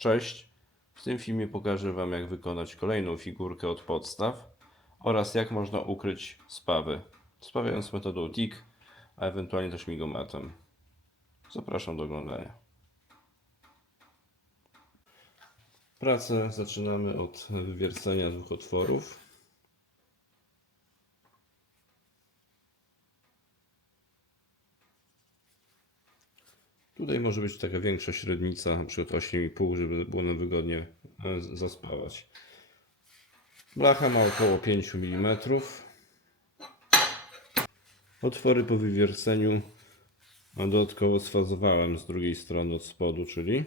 Cześć! W tym filmie pokażę Wam jak wykonać kolejną figurkę od podstaw oraz jak można ukryć spawy, spawiając metodą TIG, a ewentualnie też migomatem. Zapraszam do oglądania. Pracę zaczynamy od wywiercenia dwóch otworów. Tutaj może być taka większa średnica, na przykład 8,5, żeby było nam wygodnie e, zaspawać. Blacha ma około 5 mm. Otwory po wywierceniu a dodatkowo sfazowałem z drugiej strony od spodu, czyli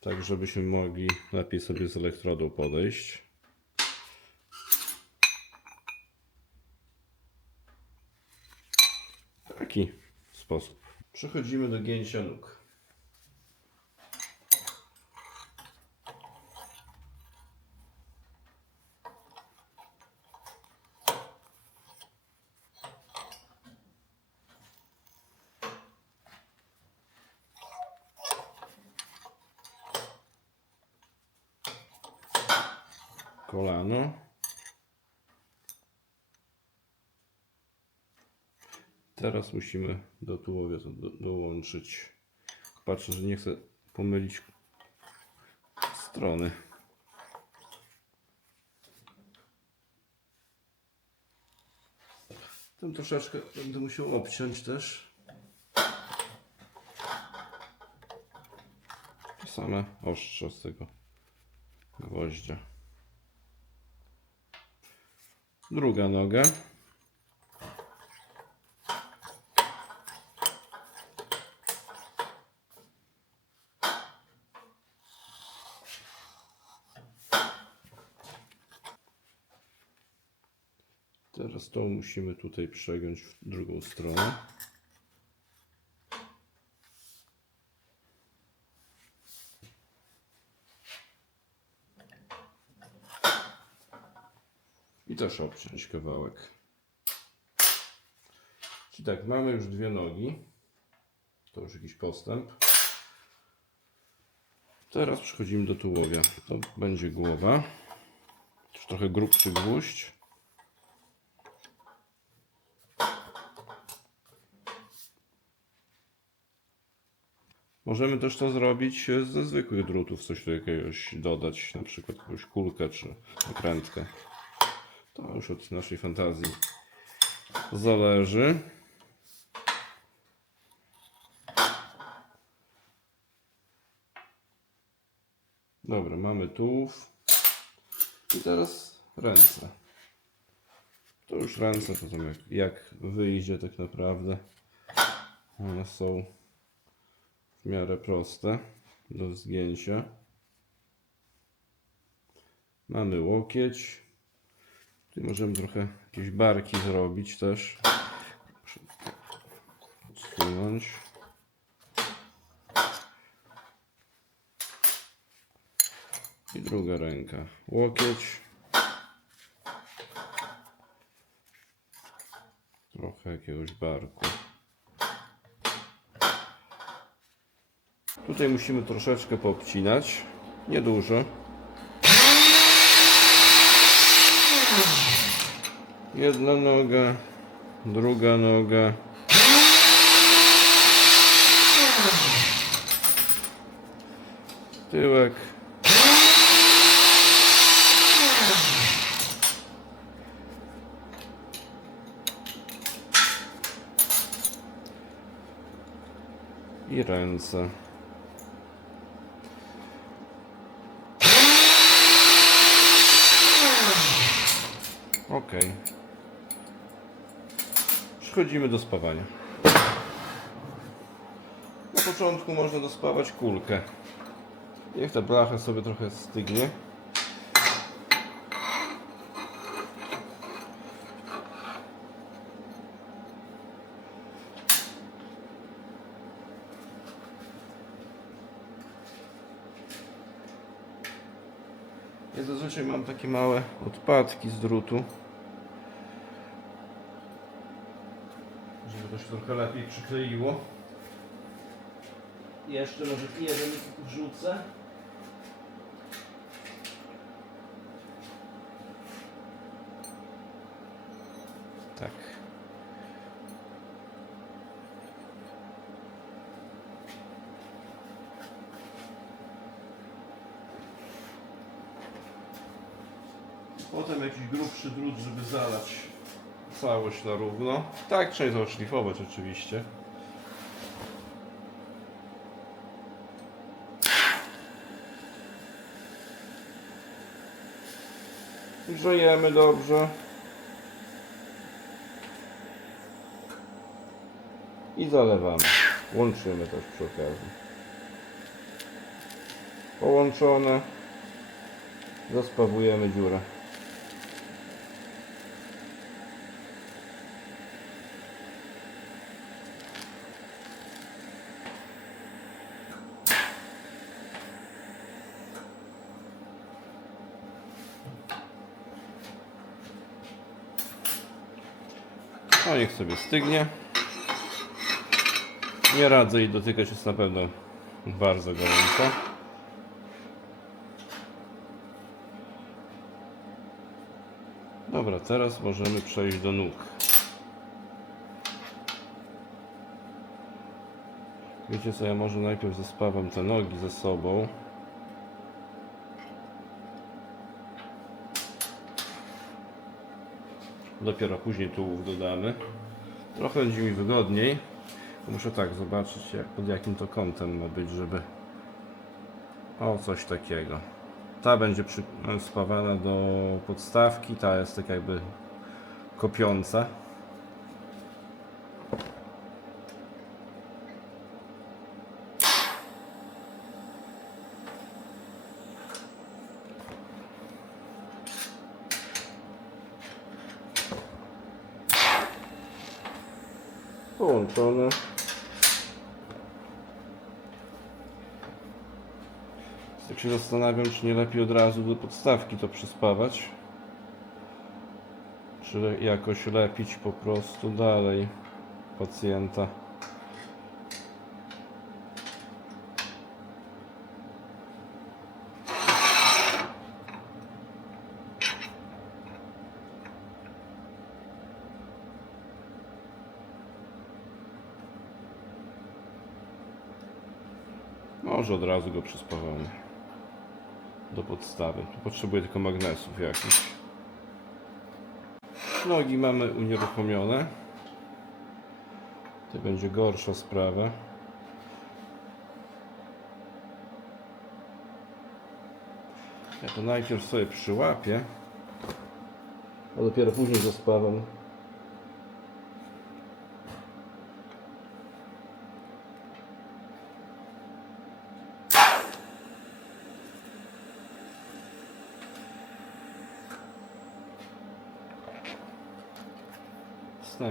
tak, żebyśmy mogli lepiej sobie z elektrodą podejść. Taki sposób. Przechodzimy do gięcia nóg. Teraz musimy do tułowia to do, dołączyć. Patrzę, że nie chcę pomylić strony. Tym troszeczkę będę musiał obciąć też. Same ostrze z tego gwoździa. Druga noga. To musimy tutaj przegiąć w drugą stronę. I też obciąć kawałek. Czyli tak, mamy już dwie nogi. To już jakiś postęp. Teraz przechodzimy do tułowia. To będzie głowa. Trochę grubszy gwóźdź. Możemy też to zrobić ze zwykłych drutów, coś tu jakiegoś dodać, na przykład jakąś kulkę czy nakrętkę. To już od naszej fantazji zależy. Dobra, mamy tułów. I teraz ręce. To już ręce, to jak, jak wyjdzie tak naprawdę. One są w miarę proste do zgięcia. Mamy łokieć. Tu możemy trochę jakieś barki zrobić też. Odsunąć. I druga ręka. Łokieć. Trochę jakiegoś barku. Tutaj musimy troszeczkę poobcinać. Niedużo. Jedna noga, druga noga. Tyłek. I ręce. Ok. Przechodzimy do spawania. Na początku można dospawać kulkę. Niech ta blacha sobie trochę stygnie. Ja zazwyczaj mam takie małe odpadki z drutu. Żeby to się trochę lepiej przykleiło. Jeszcze może jeden wrzucę. Potem jakiś grubszy drut, żeby zalać całość na równo. Tak, trzeba szlifować oczywiście. Grzejemy dobrze. I zalewamy. Łączymy też przy okazji. Połączone. Zaspawujemy dziurę. No niech sobie stygnie. Nie radzę jej dotykać, jest na pewno bardzo gorąco. Dobra, teraz możemy przejść do nóg. Wiecie co, ja może najpierw zespawam te nogi ze sobą. Dopiero później tułów dodamy. Trochę będzie mi wygodniej. Muszę tak zobaczyć jak, pod jakim to kątem ma być, żeby... O, coś takiego. Ta będzie spawana do podstawki, ta jest tak jakby kopiąca. Połączone. Tak się zastanawiam, czy nie lepiej od razu do podstawki to przyspawać. Czy jakoś lepić po prostu dalej pacjenta. Może od razu go przyspawamy do podstawy. Tu potrzebuję tylko magnesów jakichś. Nogi mamy unieruchomione. To będzie gorsza sprawa. Ja to najpierw sobie przyłapię, a dopiero później zaspawam.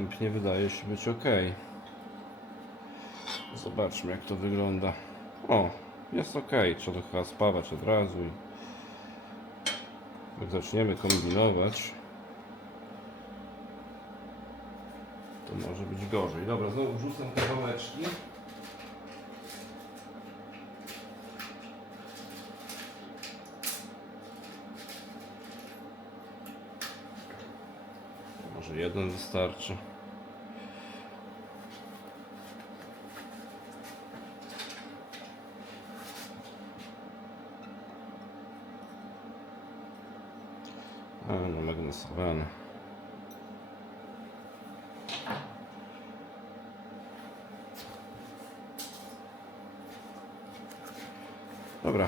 Wstępnie wydaje się być ok. Zobaczmy jak to wygląda. O, jest ok. Trzeba to chyba spawać od razu. Jak zaczniemy kombinować, to może być gorzej. Dobra, znowu wrzucam kawałeczki. Może jeden wystarczy. A, no magnesowane. Dobra.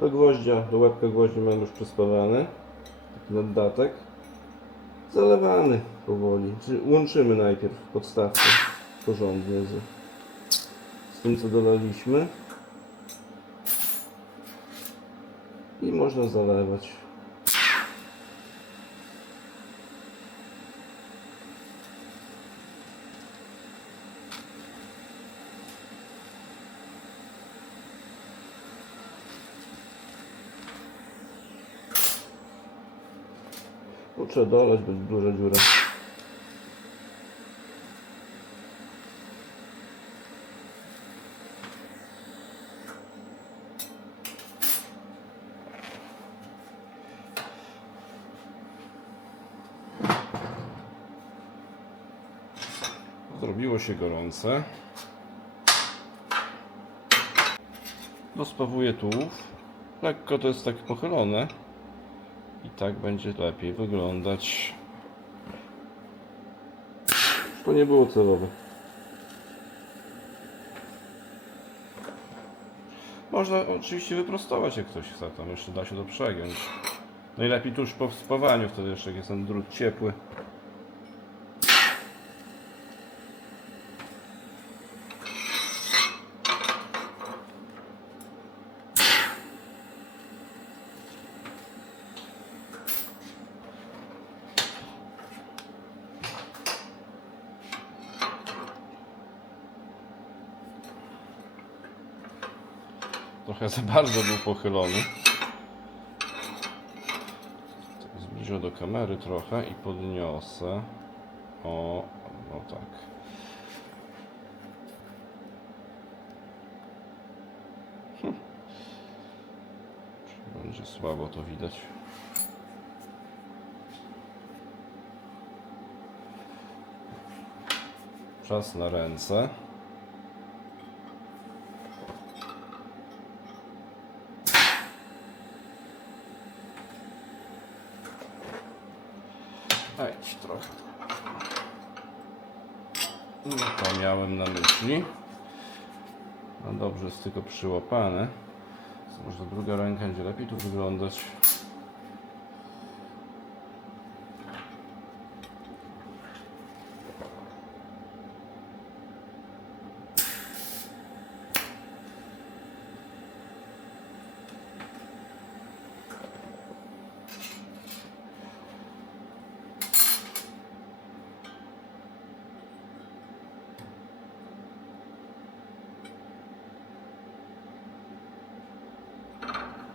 Do gwoździa, do łebka gwoździ mam już przyspawany. Naddatek. Zalewany powoli. Czyli łączymy najpierw podstawkę porządnie z, z tym co dolaliśmy. I można zalewać. Trzeba dolać, bo jest duża dziura. Zrobiło się gorące. Rozpawuję tułów. Lekko to jest tak pochylone. I tak będzie lepiej wyglądać. To nie było celowe. Można oczywiście wyprostować jak ktoś chce, tam jeszcze da się to przegiąć. Najlepiej tuż po spawaniu, wtedy jeszcze jak jest ten drut ciepły. Trochę za bardzo był pochylony. Zbliżę do kamery trochę i podniosę. O, no tak. Hm. Będzie słabo to widać. Czas na ręce. Ej, trochę. No to miałem na myśli. No dobrze, jest tylko przyłapane. Może druga ręka będzie lepiej tu wyglądać.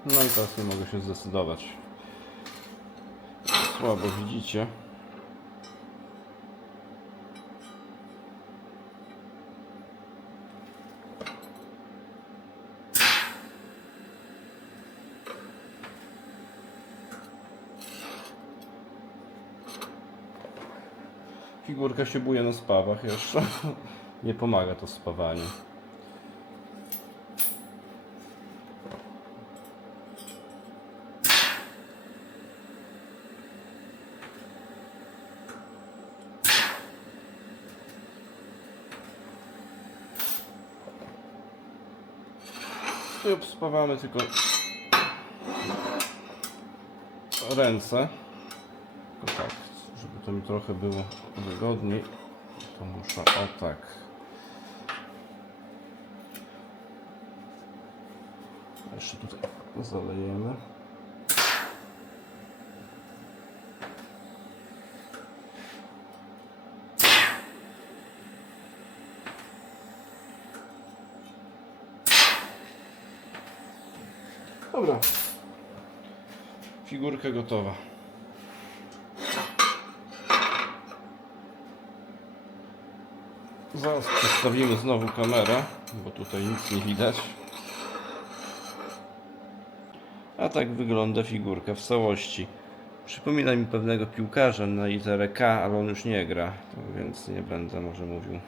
No i teraz nie mogę się zdecydować. Słabo widzicie. Figurka się buje na spawach jeszcze. Nie pomaga to spawanie. Tu obspawamy tylko ręce. Tylko tak, żeby to mi trochę było wygodniej, to muszę o tak. Jeszcze tutaj zalejemy. Dobra. Figurka gotowa. Zaraz przestawimy znowu kamerę, bo tutaj nic nie widać. A tak wygląda figurka w całości. Przypomina mi pewnego piłkarza na literę K, ale on już nie gra, więc nie będę może mówił.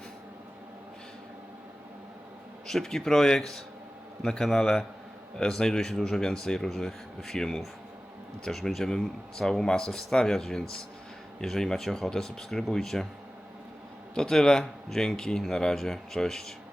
Szybki projekt na kanale. E, Znajduje się dużo więcej różnych filmów. I też będziemy całą masę wstawiać, więc jeżeli macie ochotę, subskrybujcie. To tyle. Dzięki. Na razie. Cześć.